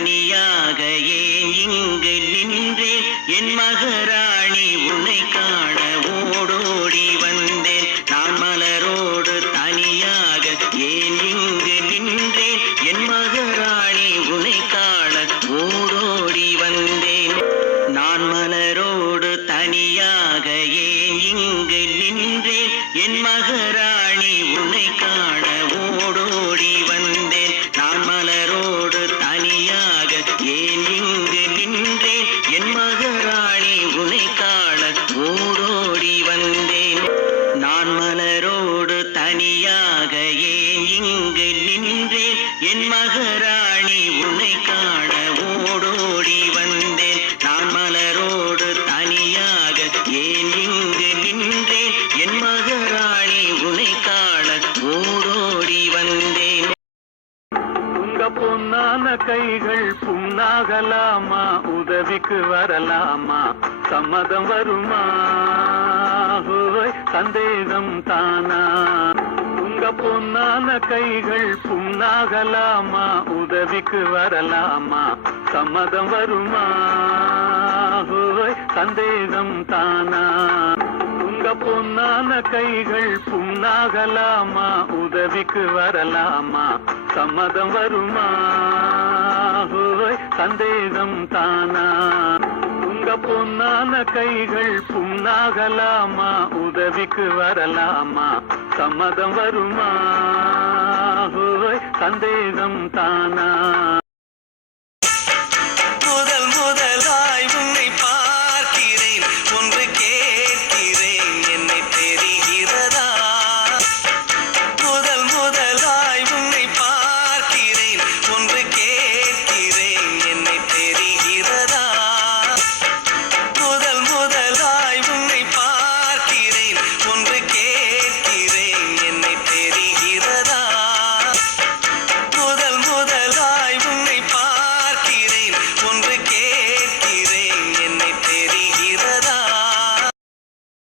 தனியாக ஏன் இங்கு நின்றேன் என் மகராணி உன்னை காண ஓடோடி வந்தேன் நான் மலரோடு தனியாக ஏன் இங்கு நின்றேன் என் மகராணி உன்னை காண ஓடோடி வந்தேன் நான் மலரோடு தனியாக ஏன் இங்கு நின்றேன் என் மகராணி உன்னை காண ஓடோடி வந்தேன் நான் மலரோடு தனியாக ஏன் இங்கு நின்றேன் என் மகராணி உன்னை காண ஓடோடி வந்தேன் நான் மலரோடு தனியாக ஏன் இங்கு நின்றேன் என் மகராணி உன்னை காண ஓடோடி வந்தேன் நான் மலரோடு தனியாக ஏன் இங்கு நின்றேன் என் மகராணி உன்னை காண ஓடோடி வந்தேன் உங்க பொன்னான கைகள் புண்ணாகலாமா உதவிக்கு வரலாமா சம்மதம் வருமா ஹோய் சந்தேகம் தானா உங்க பொன்னான கைகள் புண்ணாகலாமா உதவிக்கு வரலாமா சம்மதம் வருமா ஹோய் சந்தேகம் தானா உங்க பொன்னான கைகள் புண்ணாகலாமா உதவிக்கு வரலாமா சம்மதம் வருமா ஹோய் சந்தேகம் தானா உங்க பொன்னான கைகள் புண்ணாகலாமா உதவிக்கு வரலாமா சம்மதம் வருமா ஹோய் சந்தேகம் தானா